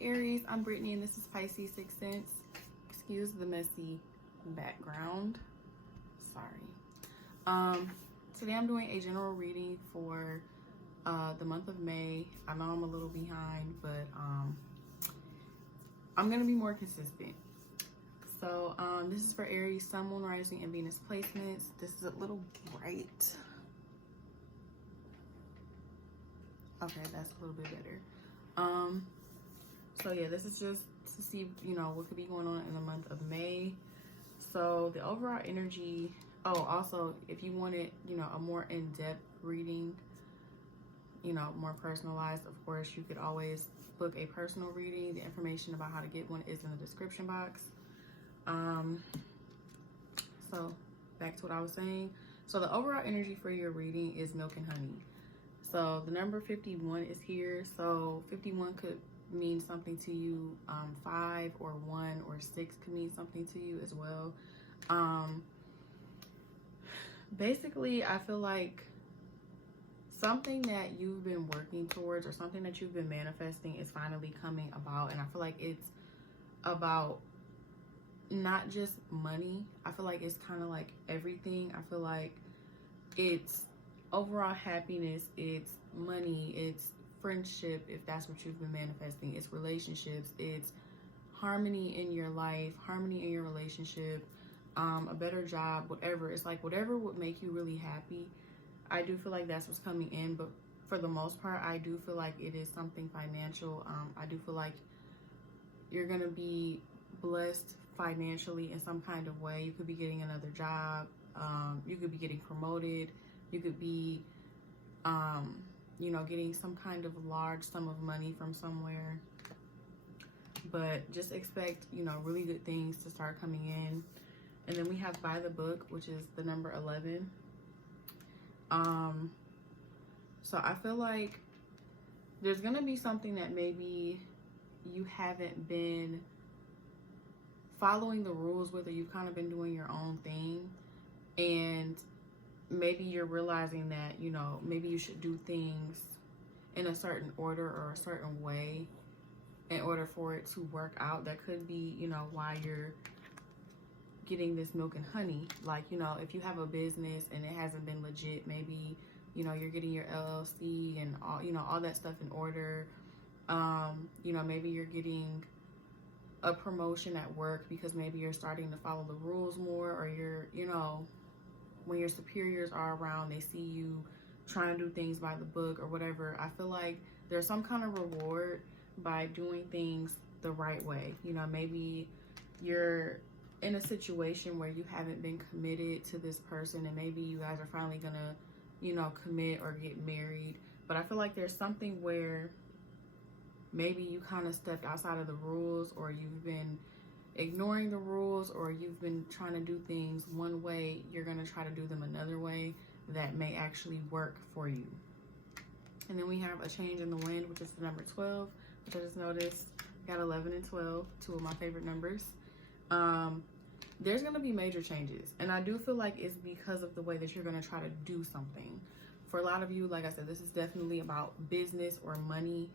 Aries, I'm Brittany and this is Pisces Sixth Sense. Excuse the messy background. Sorry. Today I'm doing a general reading for the month of May. I know I'm a little behind, but I'm gonna be more consistent. So this is for Aries, Sun, Moon, Rising, and Venus placements. This is a little bright. Okay, that's a little bit better. So yeah, this is just to see, what could be going on in the month of May. So the overall energy, also if you wanted, a more in-depth reading, more personalized, of course, you could always book a personal reading. The information about how to get one is in the description box. So back to what I was saying. So the overall energy for your reading is milk and honey. So the number 51 is here. So 51 could mean something to you. 5 or 1 or 6 could mean something to you as well. Basically, I feel like something that you've been working towards or something that you've been manifesting is finally coming about. And I feel like it's about not just money. I feel like it's kind of like everything. I feel like it's overall happiness, it's money, it's friendship, if that's what you've been manifesting, it's relationships, it's harmony in your life, harmony in your relationship, a better job, whatever. It's like whatever would make you really happy. I do feel like that's what's coming in, but for the most part, I do feel like it is something financial. I do feel like you're gonna be blessed financially in some kind of way. You could be getting another job, you could be getting promoted, you could be getting some kind of large sum of money from somewhere. But just expect, really good things to start coming in. And then we have by the book, which is the number 11. So I feel like there's gonna be something that maybe you haven't been following the rules with, or you've kind of been doing your own thing, and maybe you're realizing that, maybe you should do things in a certain order or a certain way in order for it to work out. That could be, why you're getting this milk and honey. Like, if you have a business and it hasn't been legit, maybe, you're getting your LLC and all that stuff in order. Maybe you're getting a promotion at work because maybe you're starting to follow the rules more, or you're, when your superiors are around, they see you trying to do things by the book or whatever. I feel like there's some kind of reward by doing things the right way. Maybe you're in a situation where you haven't been committed to this person, and maybe you guys are finally gonna, commit or get married. But I feel like there's something where maybe you kind of stepped outside of the rules, or you've been ignoring the rules, or you've been trying to do things one way. You're going to try to do them another way that may actually work for you. And then we have a change in the wind, which is the number 12, which I just noticed. Got 11 and 12, two of my favorite numbers. There's going to be major changes, and I do feel like it's because of the way that you're going to try to do something. For a lot of you, like I said, this is definitely about business or money.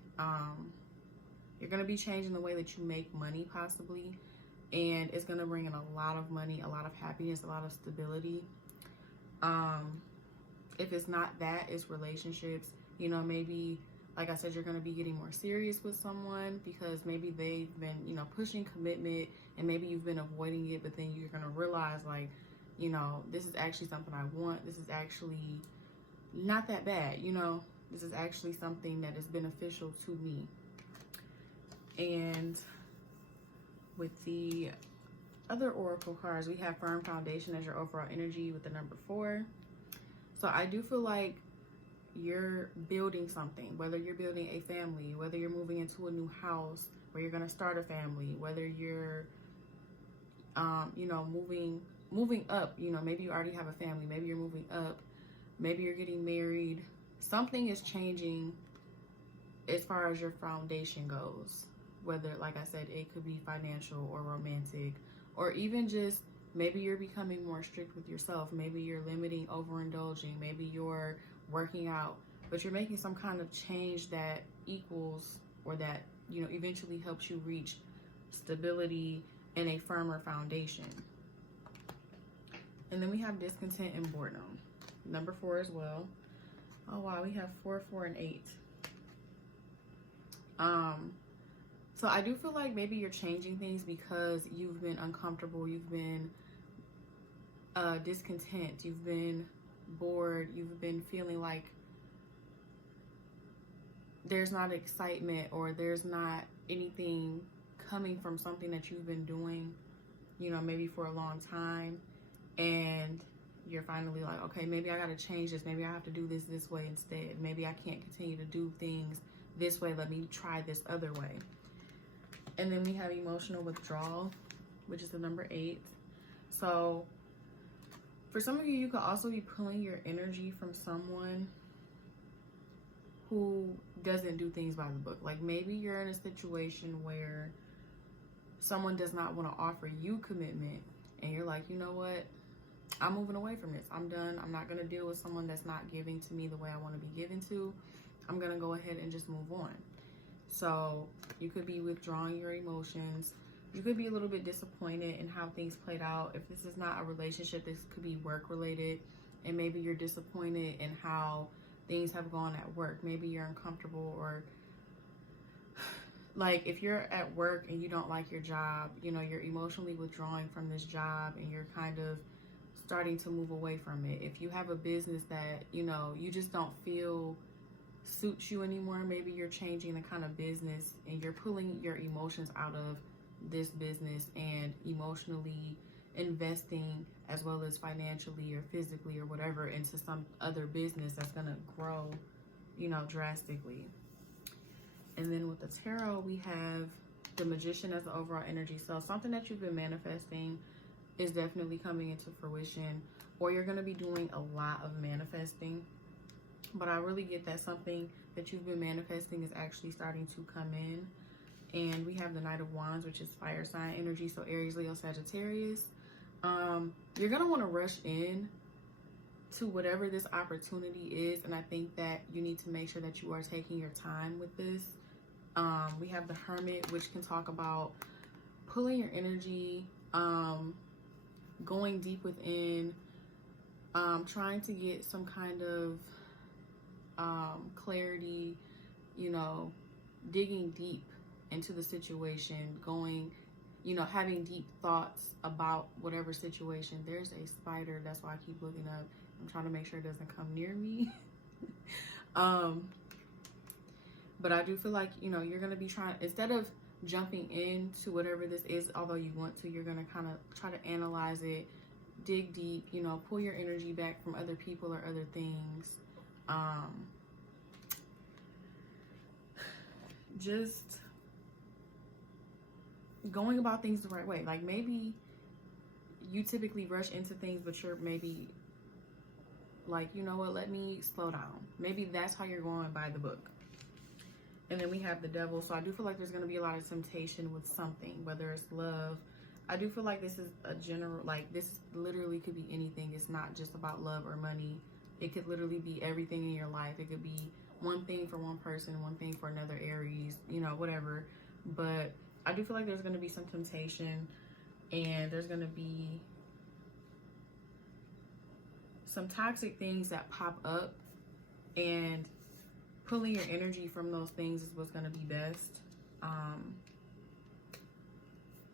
You're going to be changing the way that you make money, possibly, and it's going to bring in a lot of money, a lot of happiness, a lot of stability. If it's not that, it's relationships. Maybe, like I said, you're going to be getting more serious with someone because maybe they've been, pushing commitment, and maybe you've been avoiding it, but then you're going to realize, like, this is actually something I want. This is actually not that bad. This is actually something that is beneficial to me. And with the other oracle cards, we have firm foundation as your overall energy with the number 4. So I do feel like you're building something, whether you're building a family, whether you're moving into a new house where you're going to start a family, whether you're moving up, maybe you already have a family, maybe you're moving up, maybe you're getting married. Something is changing as far as your foundation goes. Whether, like I said, it could be financial or romantic, or even just maybe you're becoming more strict with yourself. Maybe you're limiting overindulging. Maybe you're working out, but you're making some kind of change that equals, or that, you know, eventually helps you reach stability and a firmer foundation. And then we have discontent and boredom. Number 4 as well. Oh wow, we have 4, 4, and 8. So I do feel like maybe you're changing things because you've been uncomfortable, you've been discontent, you've been bored, you've been feeling like there's not excitement or there's not anything coming from something that you've been doing, you know, maybe for a long time, and you're finally like, okay, maybe I gotta change this, maybe I have to do this way instead, maybe I can't continue to do things this way, let me try this other way. And then we have emotional withdrawal, which is the number 8. So for some of you, you could also be pulling your energy from someone who doesn't do things by the book. Like maybe you're in a situation where someone does not want to offer you commitment and you're like, you know what, I'm moving away from this, I'm done, I'm not going to deal with someone that's not giving to me the way I want to be given to, I'm going to go ahead and just move on. So you could be withdrawing your emotions. You could be a little bit disappointed in how things played out. If this is not a relationship, this could be work related, and maybe you're disappointed in how things have gone at work. Maybe you're uncomfortable, or like if you're at work and you don't like your job, you know, you're emotionally withdrawing from this job and you're kind of starting to move away from it. If you have a business that, you know, you just don't feel suits you anymore, maybe you're changing the kind of business and you're pulling your emotions out of this business and emotionally investing as well as financially or physically or whatever into some other business that's going to grow, you know, drastically. And then with the tarot, we have the Magician as the overall energy. So something that you've been manifesting is definitely coming into fruition, or you're going to be doing a lot of manifesting. But I really get that something that you've been manifesting is actually starting to come in. And we have the Knight of Wands, which is fire sign energy. So Aries, Leo, Sagittarius. You're going to want to rush in to whatever this opportunity is. And I think that you need to make sure that you are taking your time with this. We have the Hermit, which can talk about pulling your energy, going deep within, trying to get some kind of clarity, you know, digging deep into the situation, going, you know, having deep thoughts about whatever situation. There's a spider, that's why I keep looking up. I'm trying to make sure it doesn't come near me. But I do feel like, you know, you're going to be trying, instead of jumping into whatever this is, although you want to, you're going to kind of try to analyze it, dig deep, you know, pull your energy back from other people or other things. Just going about things the right way. Like maybe you typically rush into things, but you're maybe like, you know what, let me slow down. Maybe that's how you're going by the book. And then we have the Devil. So I do feel like there's going to be a lot of temptation with something, whether it's love. I do feel like this is a general, like this literally could be anything. It's not just about love or money. It could literally be everything in your life. It could be one thing for one person, one thing for another Aries, you know, whatever. But I do feel like there's going to be some temptation, and there's going to be some toxic things that pop up, and pulling your energy from those things is what's going to be best.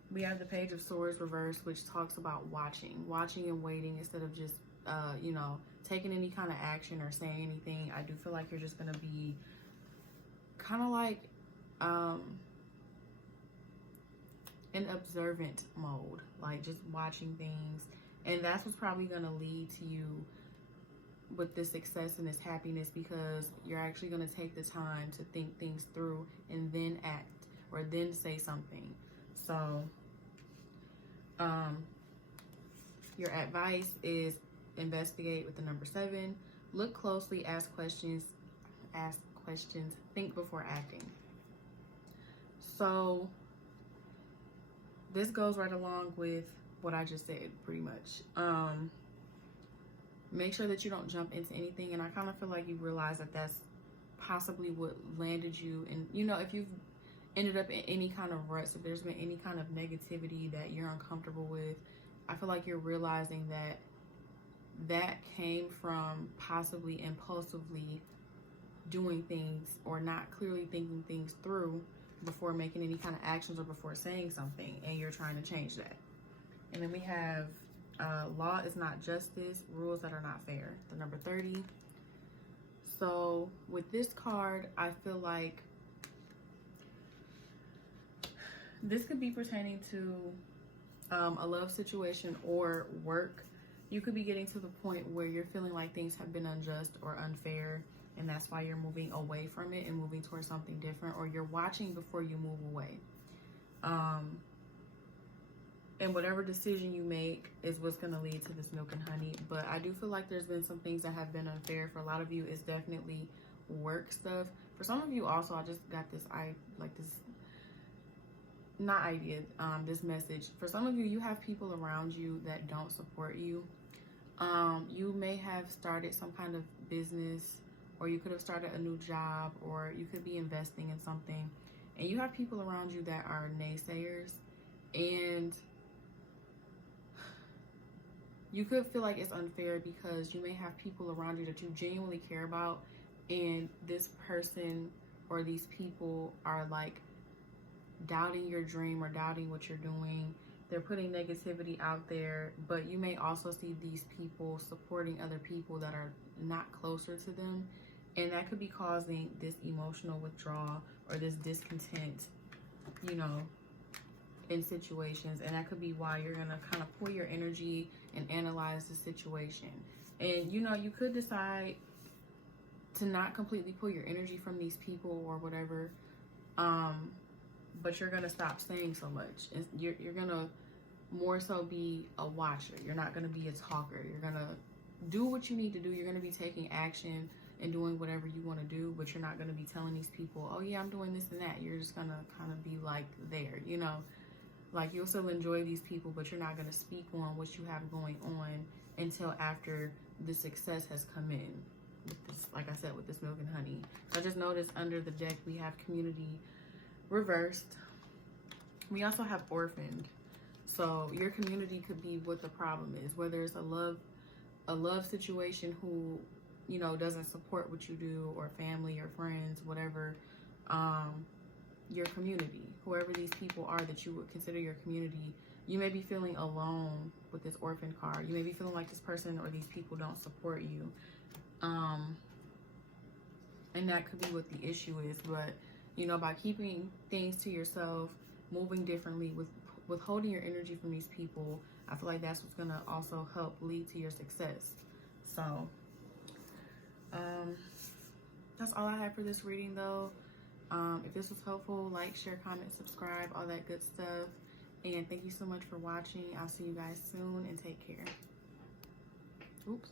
We have the Page of Swords reversed, which talks about watching and waiting instead of just, you know, taking any kind of action or saying anything. I do feel like you're just going to be kind of like in observant mode, like just watching things. And that's what's probably going to lead to you with this success and this happiness, because you're actually going to take the time to think things through and then act or then say something. So your advice is investigate with the number 7, look closely, ask questions, think before acting. So this goes right along with what I just said, pretty much. Make sure that you don't jump into anything, and I kind of feel like you realize that that's possibly what landed you. And you know, if you've ended up in any kind of ruts, if there's been any kind of negativity that you're uncomfortable with, I feel like you're realizing that that came from possibly impulsively doing things or not clearly thinking things through before making any kind of actions or before saying something, and you're trying to change that. And then we have law is not justice, rules that are not fair, the number 30. So with this card, I feel like this could be pertaining to a love situation or work. You could be getting to the point where you're feeling like things have been unjust or unfair, and that's why you're moving away from it and moving towards something different, or you're watching before you move away. And whatever decision you make is what's going to lead to this milk and honey. But I do feel like there's been some things that have been unfair. For a lot of you, it's definitely work stuff. For some of you also, I just got this, this message. For some of you, you have people around you that don't support you. You may have started some kind of business, or you could have started a new job, or you could be investing in something, and you have people around you that are naysayers, and you could feel like it's unfair because you may have people around you that you genuinely care about, and this person or these people are like doubting your dream or doubting what you're doing. They're putting negativity out there, but you may also see these people supporting other people that are not closer to them, and that could be causing this emotional withdrawal or this discontent, you know, in situations. And that could be why you're gonna kind of pull your energy and analyze the situation. And you know, you could decide to not completely pull your energy from these people or whatever, but you're gonna stop saying so much, and you're gonna more so be a watcher. You're not gonna be a talker. You're gonna do what you need to do. You're gonna be taking action and doing whatever you want to do, but you're not gonna be telling these people, oh yeah, I'm doing this and that. You're just gonna kind of be like there, you know, like you'll still enjoy these people, but you're not gonna speak on what you have going on until after the success has come in. With this, like I said, with this milk and honey. So I just noticed under the deck we have community reversed. We also have orphaned. So your community could be what the problem is, whether it's a love situation who, you know, doesn't support what you do, or family or friends, whatever. Your community, whoever these people are that you would consider your community, you may be feeling alone with this orphan card. You may be feeling like this person or these people don't support you. And that could be what the issue is. But, you know, by keeping things to yourself, moving differently, withholding your energy from these people, I feel like that's what's going to also help lead to your success. So, that's all I have for this reading, though. If this was helpful, like, share, comment, subscribe, all that good stuff. And thank you so much for watching. I'll see you guys soon, and take care. Oops.